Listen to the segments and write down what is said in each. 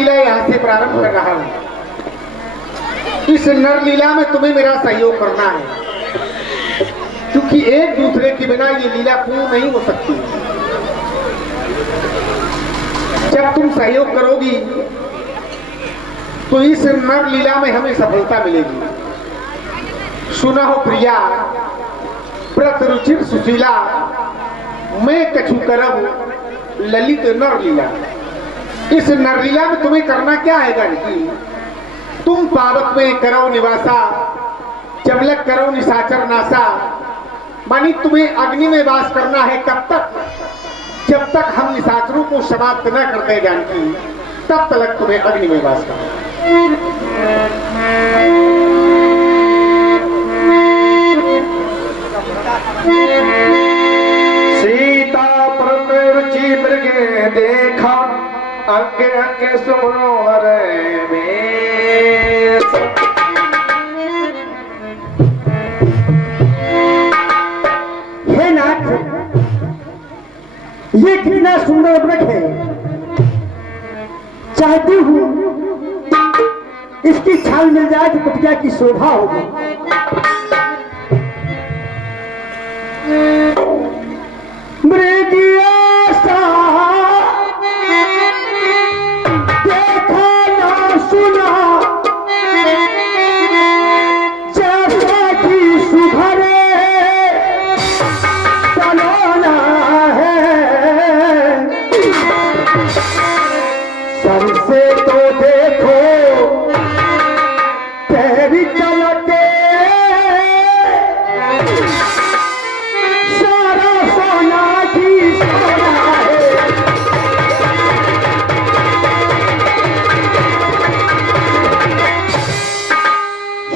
लीला यहाँ से प्रारंभ कर रहा हूँ। इस नर लीला में तुम्हें मेरा सहयोग करना है, क्योंकि एक दूसरे के बिना ये लीला पूर्ण नहीं हो सकती। जब तुम सहयोग करोगी तो इस नर लीला में हमें सफलता मिलेगी। सुना हो प्रिया, व्रत रुचिर सुशीला, मैं कछु करब ललित नर लीला। इस नर लीला में तुम्हें करना क्या है जानकी? तुम पावक में करो निवासा, जबलक करो निशाचर नासा। मानी तुम्हें अग्नि में वास करना है। कब तक? जब तक हम निशाचरों को समाप्त न करते जानकी, तब तक तुम्हें अग्नि में वास करना। सीता रुचि मृगे देखा, अंगे अंगे सुनो हरे में। हे नाथ, ये कितना सुंदर व्रत है। चाहती हूँ इसकी छाल मिल जाए तो कुटिया की शोभा होगी। मृगिया सा देखा ना सुना, जैसा कि सुभरे सलोना है। सर से तो देखो तेरी तलके, सारा सोना की सोना है।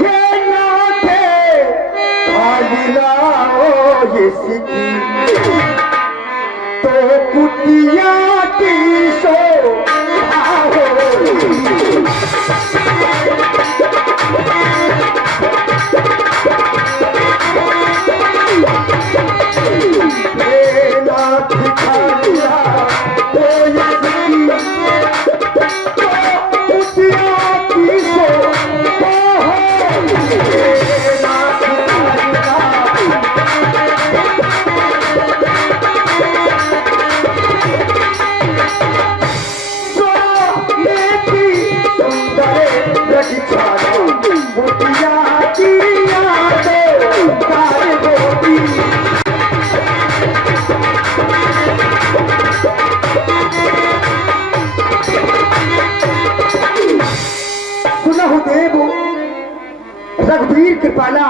ये नाथे लाओ ये सिकी, तो कुटिया की शोभा होगी। रघुवीर कृपाला,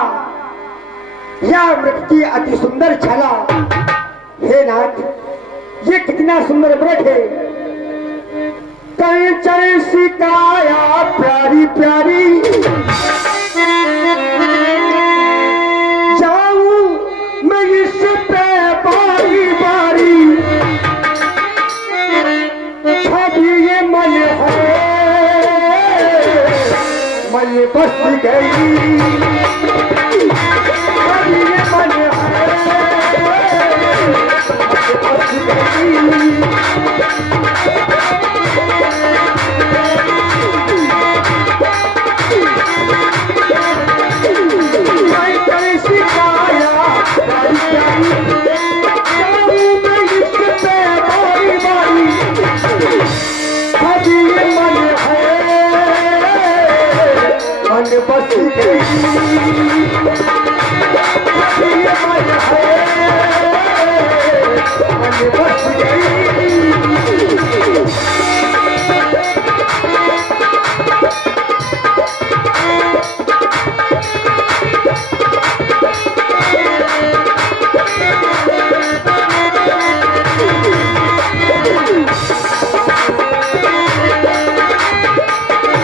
या व्रत की अति सुंदर छला। हे नाथ, ये कितना सुंदर व्रत है। कंचन सिकाया प्यारी प्यारी, जाऊं मैं इस पे बारी बारी। छवि ये मन है, मन बस गई। छवि ये मन है, बस गई। बस गई बस गई।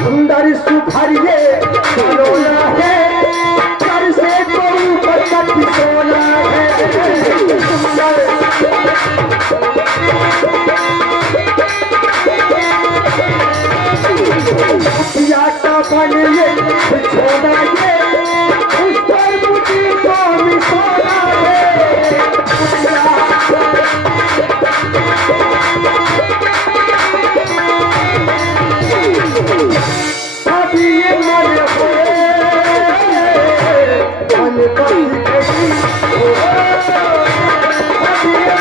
सुंदर सुखरिए सोना है, सर से तो ऊपर तक सोना है। सुंदर का बन ये छोड़ा ये, उस पर मुझे तो सोना है। अभी ये मन बस गई अभी ये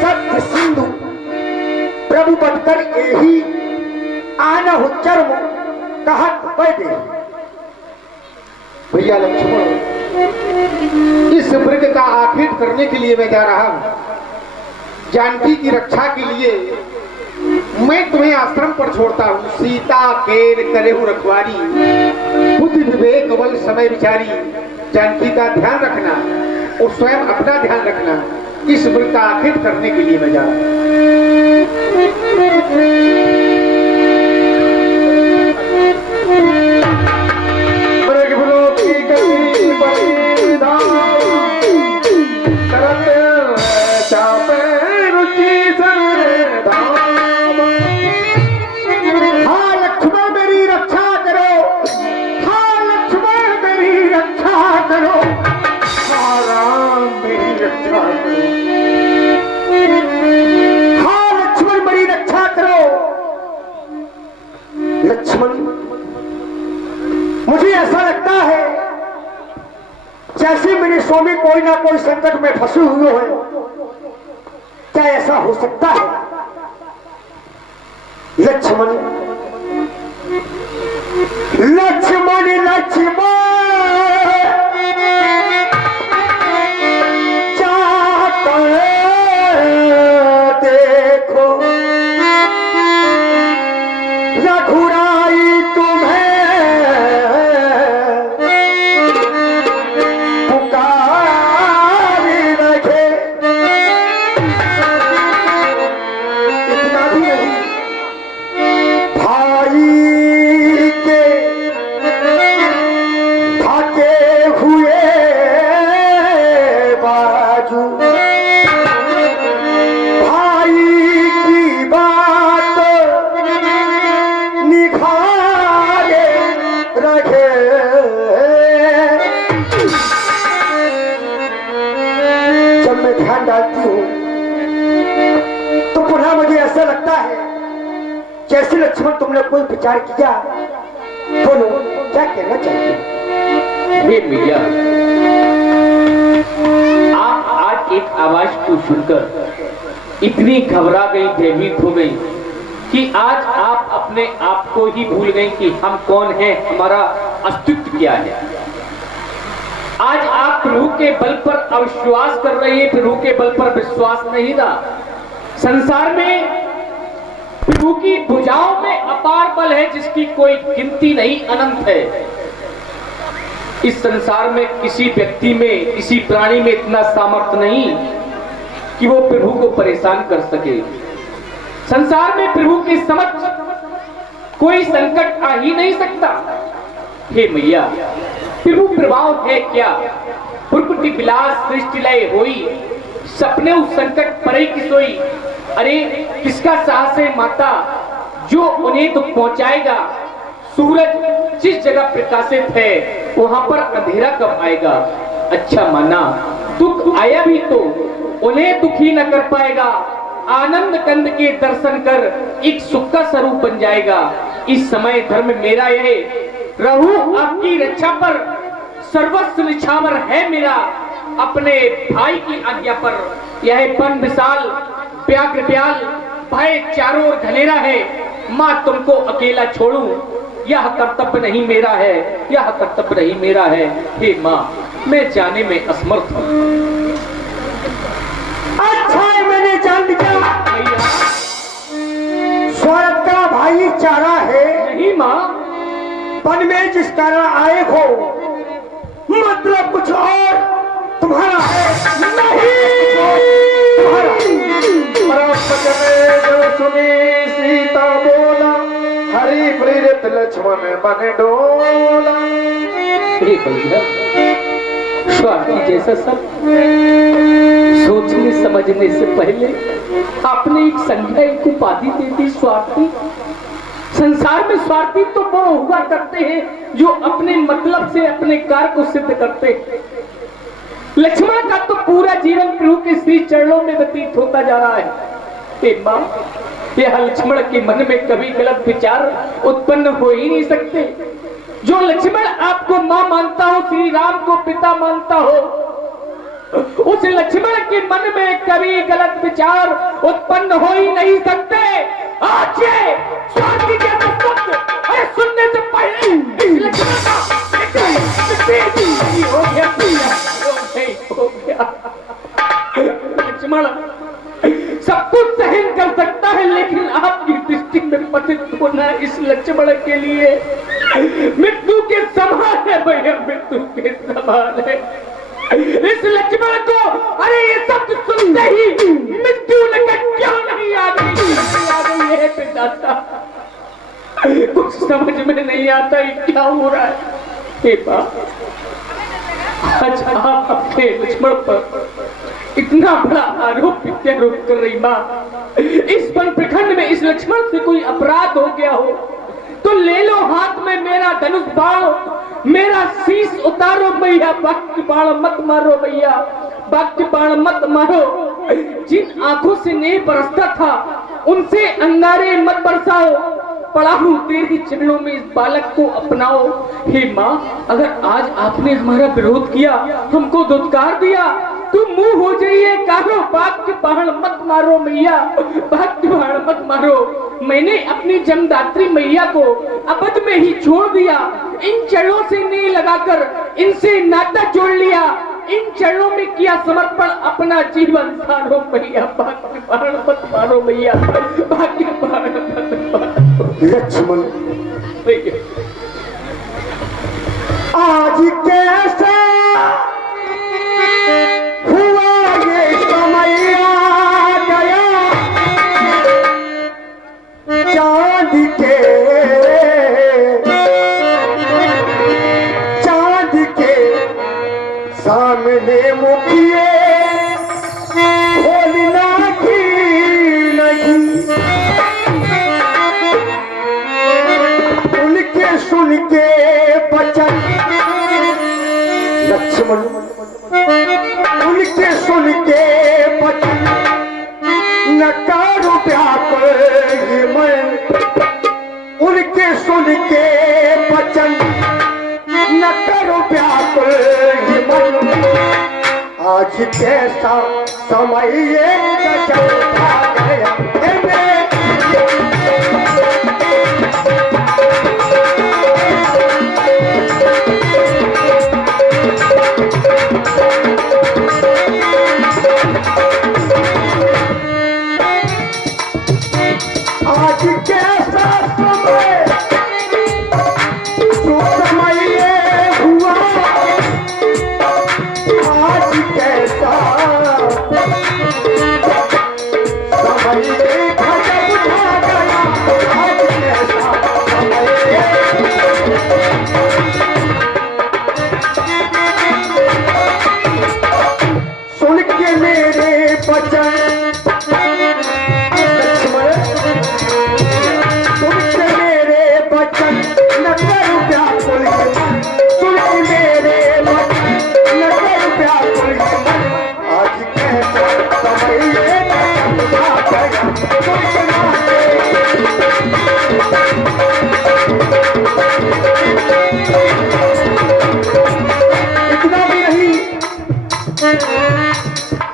सत्य सिंधु प्रभु बनकर यही आना हो चर्म कहत बैठे। भैया लक्ष्मण, इस मृग का आखेट करने के लिए मैं जा रहा हूं। जानकी की रक्षा के लिए मैं तुम्हें आश्रम पर छोड़ता हूं। सीता केर करे हूं रखवारी, बुद्धि विवेक बल समय विचारी। जानकी का ध्यान रखना और स्वयं अपना ध्यान रखना। इस मृग का आखेट करने के लिए मैं जा रहा जैसे मेरे स्वामी कोई ना कोई संकट में फंसे हुए हैं। क्या ऐसा हो सकता है? लक्ष्मण लक्ष्मण लक्ष्मण चाहता देखो रघुराई तुम्हें जैसे लक्ष्मण तुमने कोई विचार किया, बोलो क्या कहना चाहते हो? हे भैया, आप आज एक आवाज को सुनकर इतनी घबरा गई, भयभीत हो गई कि आज आप अपने आप को ही भूल गई कि हम कौन हैं, हमारा अस्तित्व क्या है। आज आप प्रभु के बल पर अविश्वास कर रही है, प्रभु के बल पर विश्वास नहीं रहा। संसार में प्रभु की भुजाओं में अपार बल है जिसकी कोई गिनती नहीं, अनंत है। इस संसार में किसी व्यक्ति में, किसी प्राणी में इतना सामर्थ्य नहीं कि वो प्रभु को परेशान कर सके। संसार में प्रभु के समक्ष कोई संकट आ ही नहीं सकता। हे मैया, प्रभु प्रभाव है क्या? प्रकृति विलास सृष्टि लय होई, सपने उस संकट परे की सोई। अरे किसका साहस है माता जो उन्हें दुख पहुंचाएगा? सूरज जिस जगह प्रकाशित है वहां पर अंधेरा कब आएगा? अच्छा माना, दुख आया भी तो उन्हें दुखी न कर पाएगा। आनंद कंद के दर्शन कर एक सुख का स्वरूप बन जाएगा। इस समय धर्म मेरा यह रहूं आपकी रक्षा पर, सर्वस्व निछावर है मेरा। अपने भाई की आज्ञा पर यह वन विशाल व्याघ्र ब्याल भय चारों ओर घनेरा है। माँ तुमको अकेला छोड़ूं यह कर्तव्य नहीं मेरा है, यह कर्तव्य नहीं मेरा है। हे माँ, मैं जाने में असमर्थ हूँ। अच्छा है, मैंने जान लिया स्वर्ग का भाईचारा है। नहीं माँ, वन में जिस कारण आए हो मतलब कुछ और तुम्हारा है जो सुनी सीता बोला, हरि प्रेरित लक्ष्मण मन डोला। स्वार्थी जैसा सब सोचने समझने से पहले आपने एक संज्ञा, एक उपाधि दे दी स्वार्थी। संसार में स्वार्थी तो वो हुआ करते हैं जो अपने मतलब से अपने कार्य को सिद्ध करते हैं। लक्ष्मण का तो पूरा जीवन प्रभु के श्री चरणों में व्यतीत होता जा रहा है। हे मां, यह लक्ष्मण के मन में कभी गलत विचार उत्पन्न हो ही नहीं सकते। जो लक्ष्मण आपको मां मानता हो, श्री राम को पिता मानता हो, उस लक्ष्मण के मन में कभी गलत विचार उत्पन्न हो ही नहीं सकते। आज ये शांति के शब्द अरे सुनने से पहले इस लक्ष्मण का हो गया। लक्ष्मण सब कुछ सहन कर सकता है, लेकिन आपकी दृष्टि में पतित होना इस लक्ष्मण के लिए मृत्यु के समान है भैया, मृत्यु के समान है। इस लक्ष्मण को अरे ये सब सुनते ही मृत्यु लगन क्यों नहीं आ गई है पिता? कुछ समझ में नहीं आता ये क्या हो रहा है। हे बाप, आज आप अपने लक्ष्मण पर इतना बड़ा आरोप प्रत्यारोप कर रही माँ। इस वन प्रखंड में इस लक्ष्मण से कोई अपराध हो गया हो तो ले लो हाथ में मेरा धनुष बाण, मेरा शीश उतारो भैया, बाकी बाण मत मारो भैया, बाकी बाण मत मारो। जिन आंखों से नेह बरसता था उनसे अंगारे मत बरसाओ। पड़ा हूं तेरे चरणों में, इस बालक को अपनाओ। हे माँ, अगर आज आपने हमारा विरोध किया, हमको दुत्कार दिया, तुम मुंह हो जाइए कारो, बात के बाण मत मारो मैया, बात के बाण मत मारो। मैंने अपनी जमदात्री मैया को अबध में ही छोड़ दिया, इन चरणों से नहीं लगाकर इनसे नाता जोड़ लिया, इन चरणों में किया समर्पण, अपना जीवन सारो मैया, बात के बाण मत मारो मैया, बात के बाण मत मारो। लक्ष्मण आज कैसा हुआ ये समय आ गया, चांद के सामने मुखिए खोलना की नहीं, सुन के बचन लक्ष्मण, उनके सुन के बचन न करो व्याकुल ये मन, उनके सुन के बचन न करो व्याकुल ये मन। आज कैसा समय ये गजब आ गया,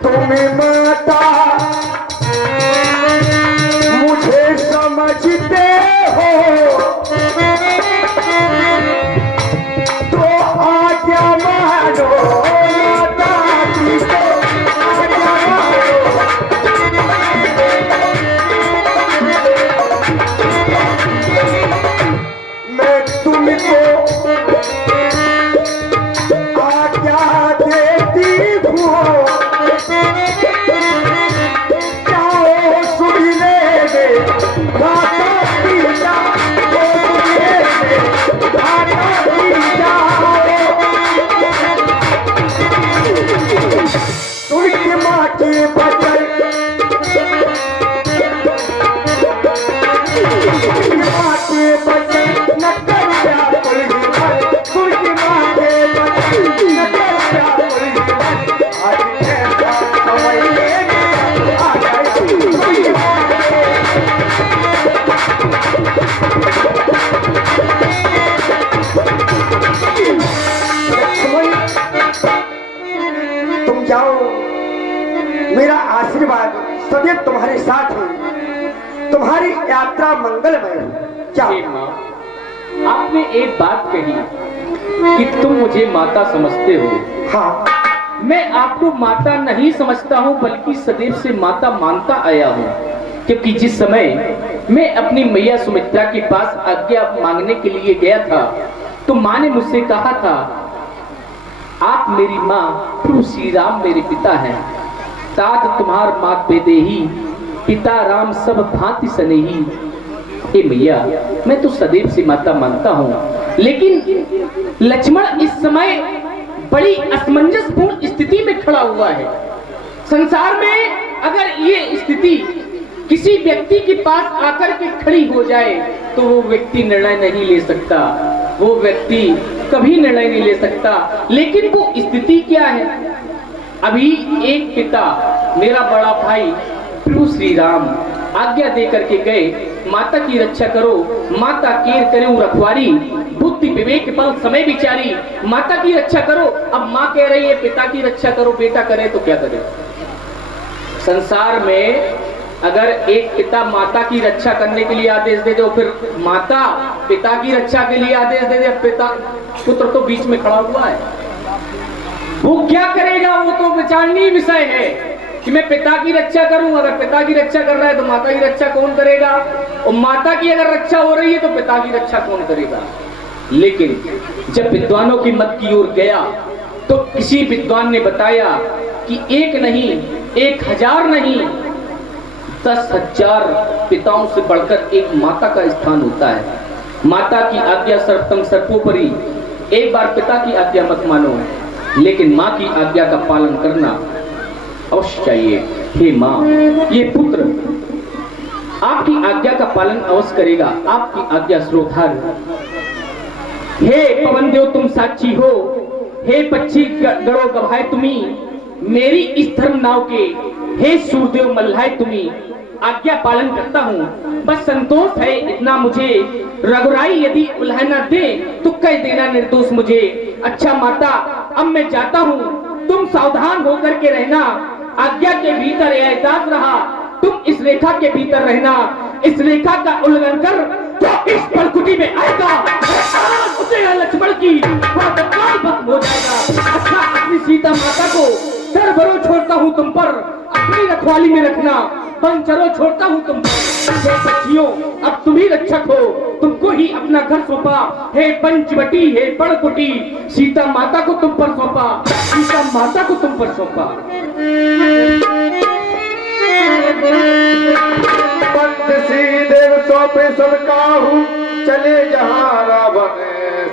तुम्हें माता मुझे समझते हो तो आज्ञा मानो, माता जी को आज्ञा मानो। मेरा आशीर्वाद सदैव तुम्हारे साथ है। तुम्हारी यात्रा मंगलमय हो। जाओ। हे माँ, आपने एक बात कही कि तुम मुझे माता समझते हो। हाँ, मैं आपको माता नहीं समझता हूँ, बल्कि सदैव से माता मानता आया हूँ। क्योंकि जिस समय मैं अपनी मैया सुमित्रा के पास आज्ञा मांगने के लिए गया था, तो माँ ने मुझसे कहा था, आप मेरी माँ, प्रभु श्री राम मेरे पिता हैं। तात तुम्हार मात पेदेही, पिता राम सब भांति सनेही। हे मैया, मैं तो सदैव से माता मानता हूँ, लेकिन लक्ष्मण इस समय बड़ी असमंजसपूर्ण स्थिति में खड़ा हुआ है। संसार में अगर ये स्थिति किसी व्यक्ति के पास आकर के खड़ी हो जाए, तो वो व्यक्ति निर्णय नहीं ले सकता, वो व्यक्ति कभी निर्णय नहीं ले सकता। लेकिन वो स्थिति क्या है? अभी एक पिता, मेरा बड़ा भाई प्रभु श्री राम आज्ञा दे करके गए, माता की रक्षा करो, माता केर करे रखवारी, बुद्धि विवेक पल समय विचारी, माता की रक्षा करो। अब माँ कह रही है पिता की रक्षा करो, बेटा करे तो क्या करे? संसार में अगर एक पिता माता की रक्षा करने के लिए आदेश दे दे, फिर माता पिता की रक्षा के लिए आदेश दे दे, पिता पुत्र तो बीच में खड़ा हुआ है, वो क्या करेगा? वो तो विचारणीय विषय है कि मैं पिता की रक्षा करूं। अगर पिता की रक्षा कर रहा है तो माता की रक्षा कौन करेगा? और माता की अगर रक्षा हो रही है तो पिता की रक्षा कौन करेगा? लेकिन जब विद्वानों की मत की ओर गया, तो किसी विद्वान ने बताया कि एक नहीं, 1000 नहीं, 10,000 पिताओं से बढ़कर एक माता का स्थान होता है। माता की आज्ञा सर्वतम सर्वोपरि। एक बार पिता की आज्ञा मत मानो, लेकिन माँ की आज्ञा का पालन करना अवश्य चाहिए। हे माँ, ये पुत्र आपकी आज्ञा का पालन अवश्य करेगा, आपकी आज्ञा श्रोधार। हे पवन देव तुम साक्षी हो, हे पक्षी गड़ो गवाए तुम्ही, मेरी इस धर्म नाव के हे सूरदेव मल्लाए तुम्ही। आज्ञा पालन करता हूँ, बस संतोष है इतना मुझे, रघुराई यदि उल्हाना दे तो कह देना निर्दोष मुझे। अच्छा माता, अब मैं जाता हूँ, तुम सावधान होकर के रहना, आज्ञा के भीतर एहसास रहा, तुम इस रेखा के भीतर रहना, इस रेखा का उल्लंघन कर तो इस पलकुटी में आएगा, उसे लक्ष्मण की तत्काल भस्म हो जाएगा। अच्छा, अपनी सीता माता को सरबरो छोड़ता हूँ तुम पर, अपनी रखवाली में रखना, पंचरो छोड़ता हूँ तुम पर। हे सखियों, अब तुम ही रक्षक हो, तुमको ही अपना घर सौंपा। हे पंचवटी, हे बड़कुटी, सीता माता को तुम पर सौंपा, सीता माता को तुम पर सौंपा। पंच श्री देव सौंपे सब काहू, चले जहाँ रावण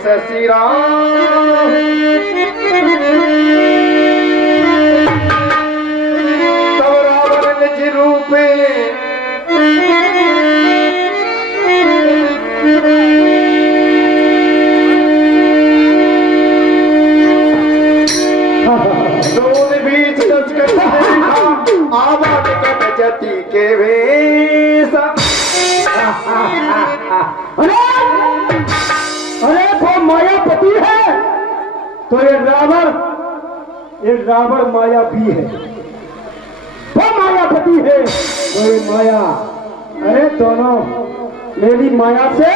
शशि राम। तब रावण निज रूपे दोन बीच दस आवाज कट जति के वेश। अरे अरे वो मायापति है, तो ये रावण माया भी है। वो मायापति है, तो ये माया, अरे दोनों मेरी माया से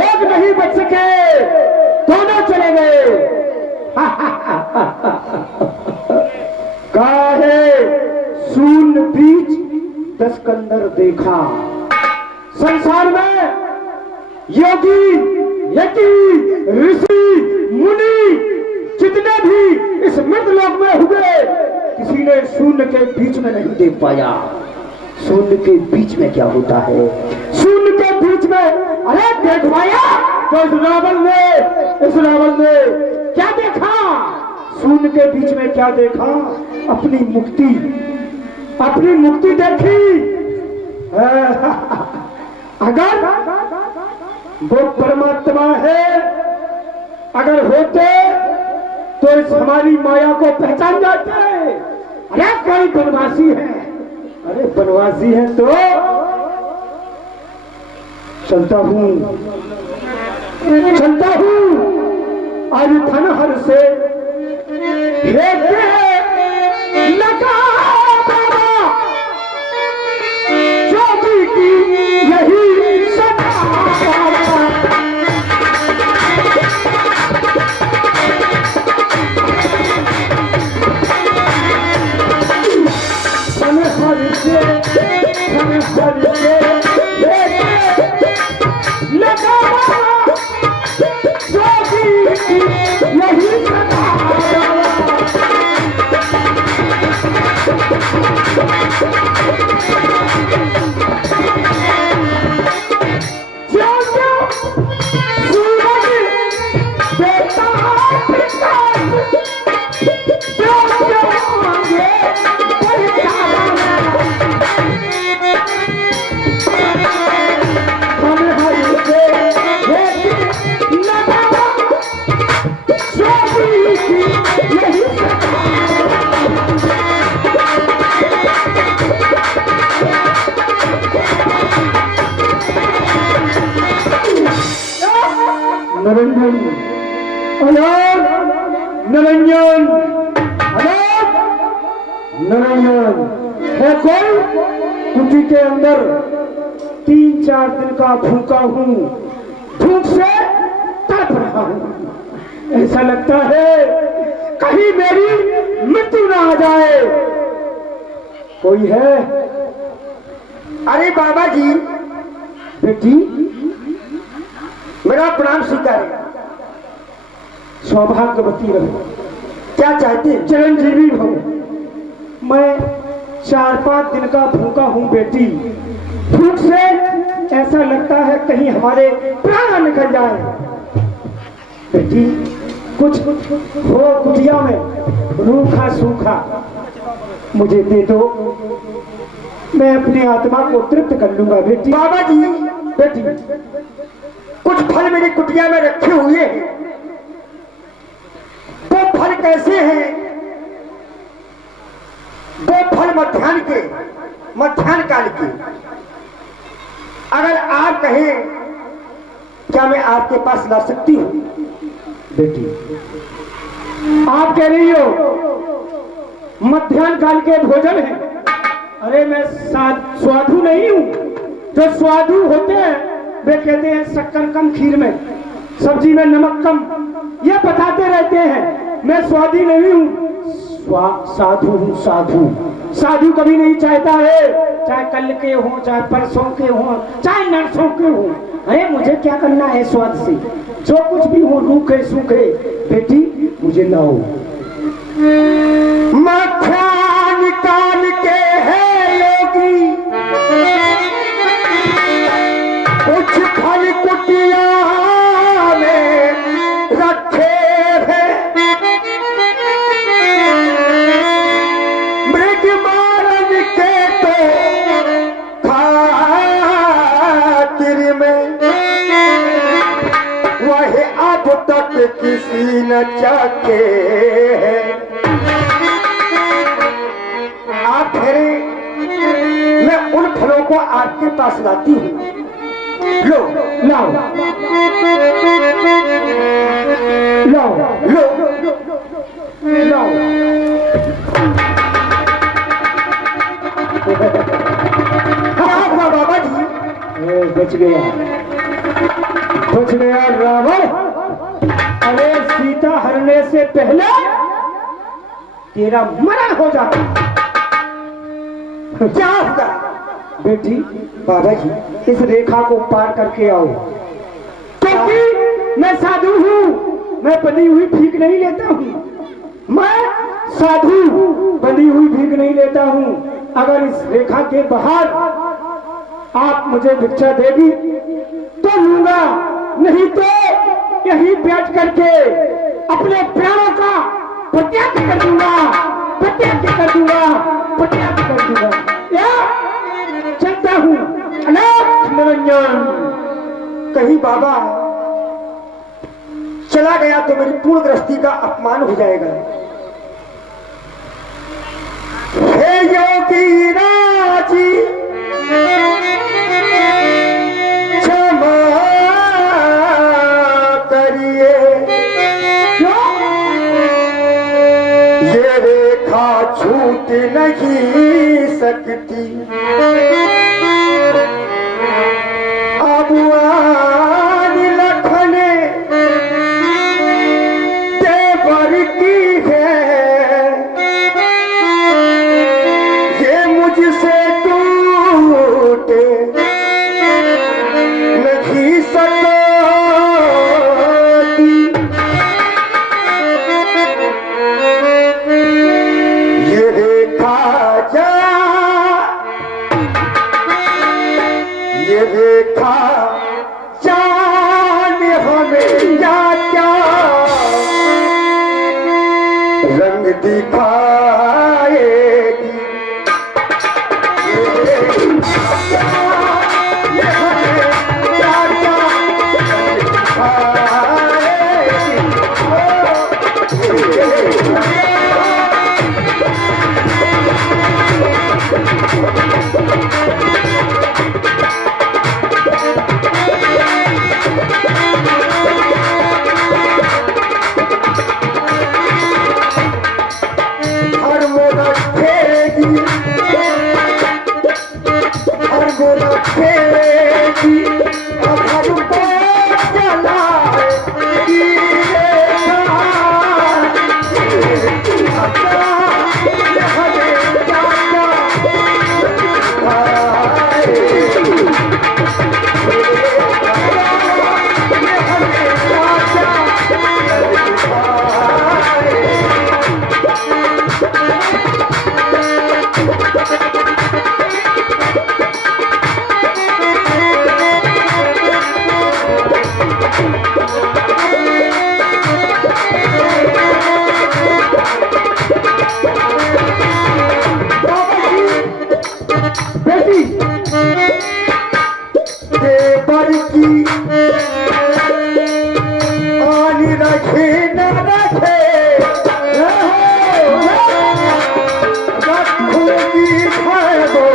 एक नहीं बच सके, दोनों चले गए। काहे शून्य बीच 10 कंदर देखा। संसार में योगी, यति, ऋषि, मुनि जितने भी इस मृत लोक में हुए, किसी ने शून्य के बीच में नहीं देख पाया। शून्य के बीच में क्या होता है? शून्य के बीच में, अरे देख पाया तो इस रावण ने क्या देखा? शून्य के बीच में क्या देखा? अपनी मुक्ति देखी। अगर वो परमात्मा है, अगर होते तो इस हमारी माया को पहचान जाते। अरे कोई बनवासी है, अरे बनवासी है तो चलता हूँ आज थनहर से लगा निरंजन, अनाथ निरंजन, अनाथ निरंजन है कोई? कुटी के अंदर 3-4 दिन का भूखा हूँ, भूख से तड़प रहा हूँ। ऐसा लगता है कहीं मेरी मृत्यु ना आ जाए। कोई है? अरे बाबा जी, बेटी मेरा प्रणाम स्वीकार। सौभाग्यवती रहो, क्या चाहते हैं? चिरंजीवी हो। मैं 4-5 दिन का भूखा हूँ बेटी, भूख से ऐसा लगता है कहीं हमारे प्राण निकल जाए। बेटी कुछ हो कुटिया में रूखा सूखा मुझे दे दो, मैं अपनी आत्मा को तृप्त कर लूंगा बेटी। बाबा जी, बेटी कुछ फल मेरी कुटिया में रखे हुए हैं। वो फल कैसे हैं? वो फल मध्याह्न काल के। अगर आप कहें, क्या मैं आपके पास ला सकती हूँ? बेटी आप कह रही हो मध्याह्न काल के भोजन है? अरे मैं स्वादु नहीं हूँ। जो स्वादु होते हैं वे कहते हैं शक्कर कम खीर में, सब्जी में नमक कम, ये बताते रहते हैं। मैं स्वादी नहीं हूँ, साधु हूँ। साधु कभी नहीं चाहता है, चाहे कल के हो, चाहे परसों के हो, चाहे नरसों के हो। अरे मुझे क्या करना है स्वाद से? जो कुछ भी हो, रूखे सूखे, बेटी मुझे लाओ। मध्याह्न काल के है योगी, कुछ फल कुटिया में रखे हैं। मृग मारन के तो खातिर में वह अब तक किसी न चाखे है। आप ठहरे, मैं उन फलों को आपके पास लाती हूँ। लो लाओ लाओ लो लाओ। हाँ बाबा जी, बच गया रावण। अरे सीता हरने से पहले तेरा मरण हो जाता। क्या होगा? बेटी बाबा जी, इस रेखा को पार करके आओ, क्योंकि मैं साधु हूँ। मैं बनी हुई भीख नहीं लेता हूँ। मैं साधु बनी हुई भीख नहीं लेता हूँ। अगर इस रेखा के बाहर आप मुझे भिक्षा देगी तो लूंगा, नहीं तो यहीं बैठ करके अपने प्राणों का प्रत्याग कर दूंगा, प्रत्याग कर दूंगा, प्रत्याग कर दूंगा। या चलता हूँ अनाथ निरंजन। कहीं बाबा चला गया तो मेरी पूर्ण दृष्टि का अपमान हो जाएगा। हे योगी राजी, क्षमा करिए, ये रेखा छूट नहीं सकती। अब आन लखने देवर की है, ये मुझसे टूटे नहीं सकती। ये रेखा जा, ये रेखा जाने हमें क्या रंग दिखाएगी। ये रेखा जाने हमें क्या रंग दिखाएगी। बेटी देवर की आन रखे न रखे रखूंगी भैरो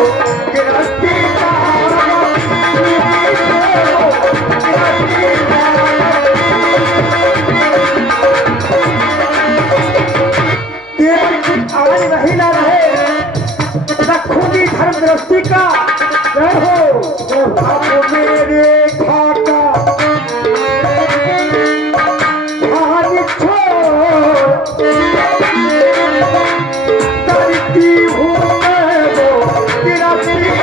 गिरफ्ती आज नहीं ना रहे रखूंगी धर्म दृष्टि का अब मेरे खाका खान छोड़ करती हूँ मैं वो गिरफ्ती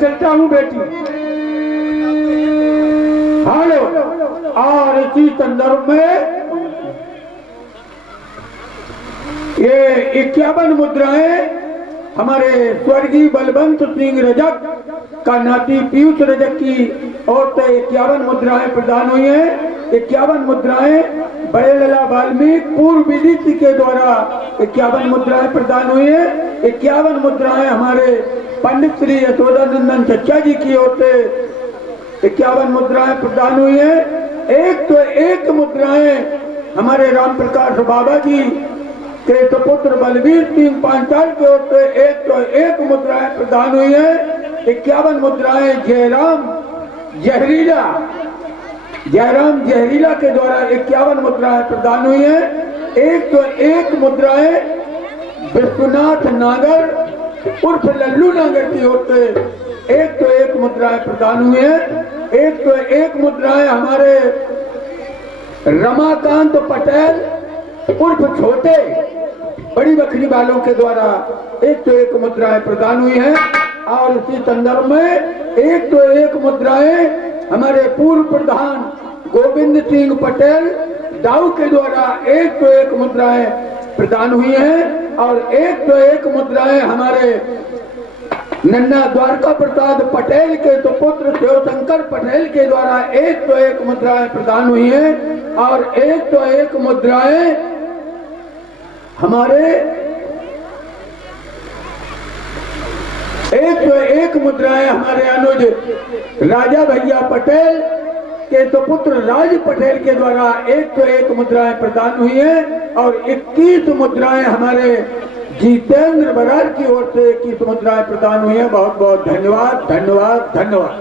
चलता हूँ बेटी। हेलो। और इसी संदर्भ में ये 51 मुद्राएं हमारे स्वर्गीय बलवंत सिंह रजक का नाती पीयूष रजक की ओर से 51 मुद्राएं प्रदान हुई हैं। 51 मुद्राएं बड़े लला वाल्मीकि पूर्व विदित के द्वारा 51 मुद्राएं प्रदान हुई हैं। 51 मुद्राएं हमारे पंडित श्री यशोदानंदन चचा जी की ओर से 51 मुद्राएं प्रदान हुई हैं। एक मुद्राएं हमारे राम प्रकाश बाबा जी के सुपुत्र बलवीर सिंह पांचाल की ओर से एक मुद्राएं प्रदान हुई हैं। 51 मुद्राएं जयराम जहरीला के द्वारा 51 मुद्राएं प्रदान हुई हैं। एक मुद्राएं विश्वनाथ नागर उर्फ लल्लू नागर की ओर से एक मुद्राएं प्रदान हुई हैं। एक मुद्राएं हमारे रमाकांत पटेल उर्फ छोटे बड़ी बकरी वालों के द्वारा एक मुद्राएं प्रदान हुई हैं। और इसी संदर्भ में एक मुद्राएं हमारे पूर्व प्रधान गोविंद सिंह पटेल दाऊ के द्वारा एक मुद्राएं प्रदान हुई हैं। और एक मुद्राएं हमारे नन्ना द्वारका प्रसाद पटेल के सुपुत्र शिवशंकर पटेल के द्वारा एक मुद्राएं प्रदान हुई हैं। और एक मुद्राएं हमारे एक मुद्राएं हमारे अनुज राजा भैया पटेल के सुपुत्र राज पटेल के द्वारा एक मुद्राएं प्रदान हुई हैं। और 21 मुद्राएं हमारे जितेंद्र बरार की ओर से 21 मुद्राएं प्रदान हुई हैं। बहुत बहुत धन्यवाद धन्यवाद धन्यवाद।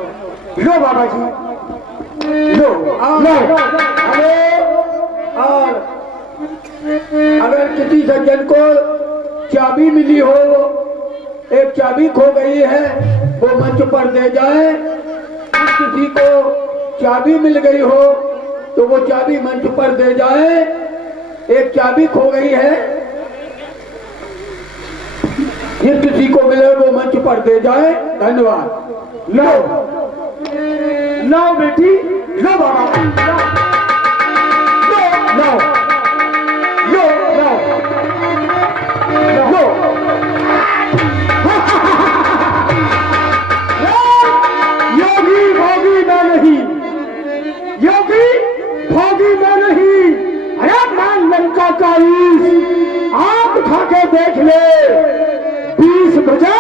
लो बाबा जी लो। और अगर किसी सज्जन को चाबी मिली हो, एक चाबी खो गई है, वो मंच पर दे जाए। किसी को चाबी मिल गई हो तो वो चाबी मंच पर दे जाए। एक चाबी खो गई है, ये किसी को मिले वो मंच पर दे जाए। धन्यवाद। लो लो बेटी लो बाबा लो लो लो लो लो। योगी भोगी मैं नहीं, योगी भोगी मैं नहीं। अरे मान लंका का ईश आप उठा के देख ले, 20 बजा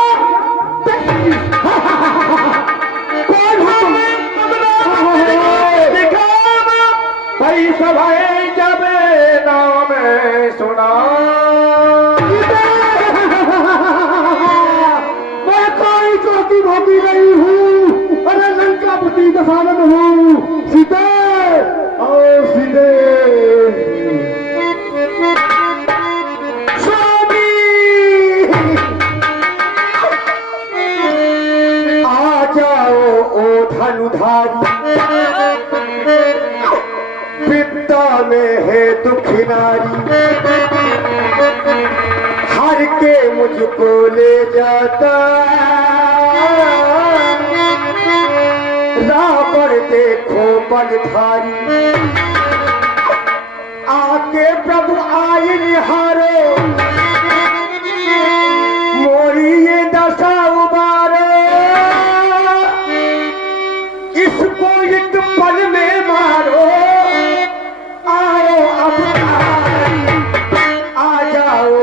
भाई सभाए जब नाम सुना मैं कोई चौकी भोगी नहीं हूँ। अरे लंकापति दशानन हूँ। सीधे और सीधे में है दुखिनारी, हर के मुझको ले जाता, रावण देखो बलधारी, आके प्रभु आए निहारो, मोरी ये दशा उबारो, इसको एक पल में मारो, आओ अब आ जाओ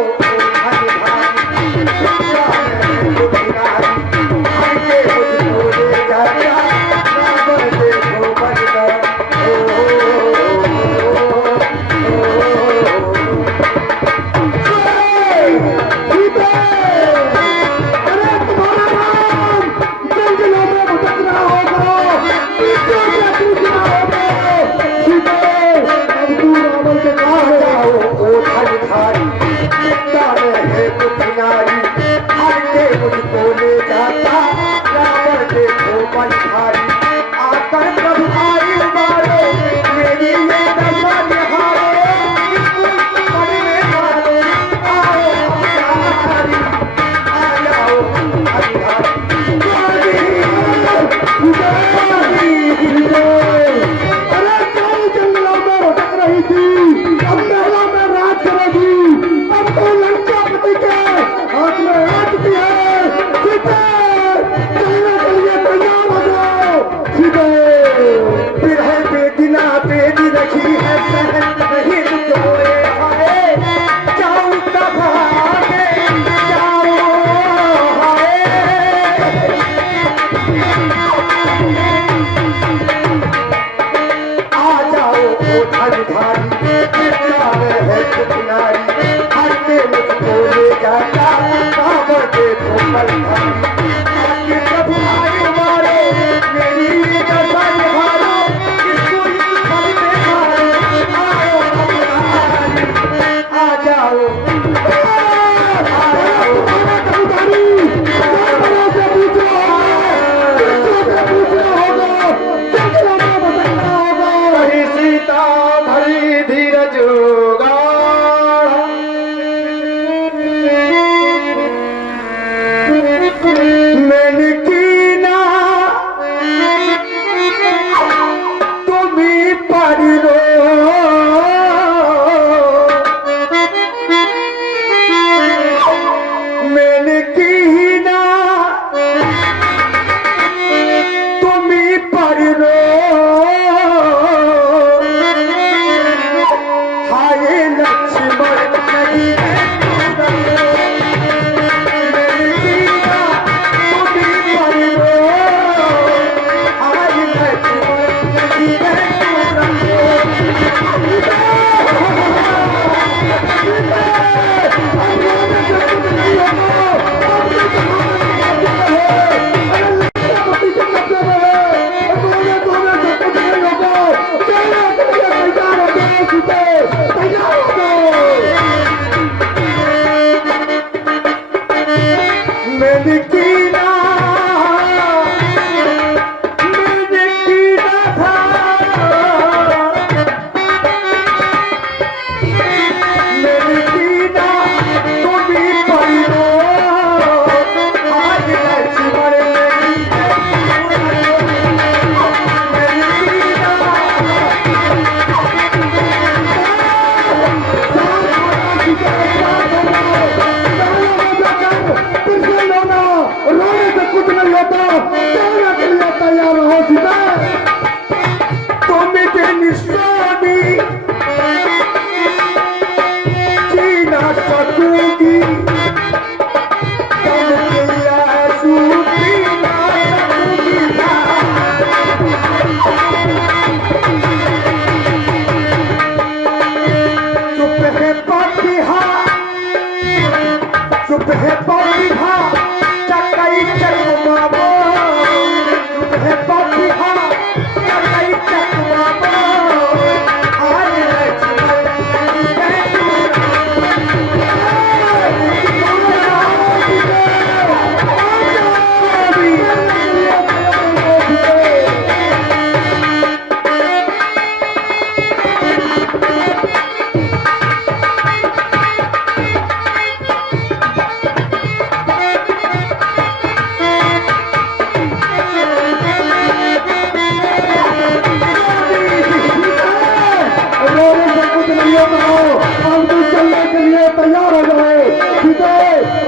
ये कहो अब तो चलने के लिए तैयार हो जाए। सीधे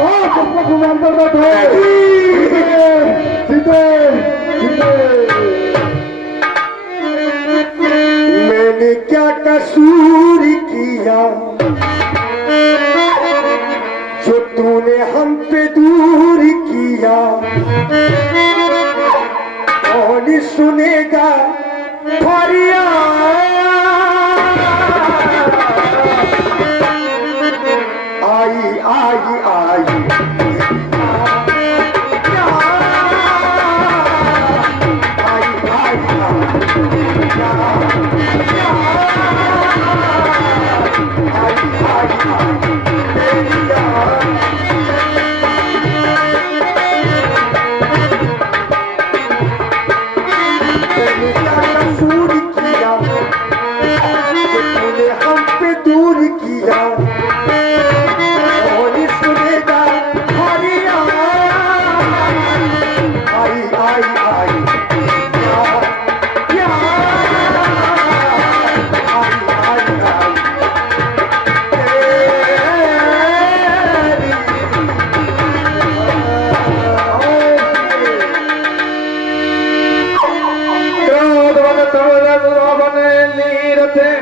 और सबको घुमान पर बैठो। सीधे सीधे। मैंने क्या कसूर किया जो तूने हम पे दूर किया। कौन सुनेगा फरियाद। आई आई आई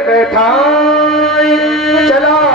बैठा चला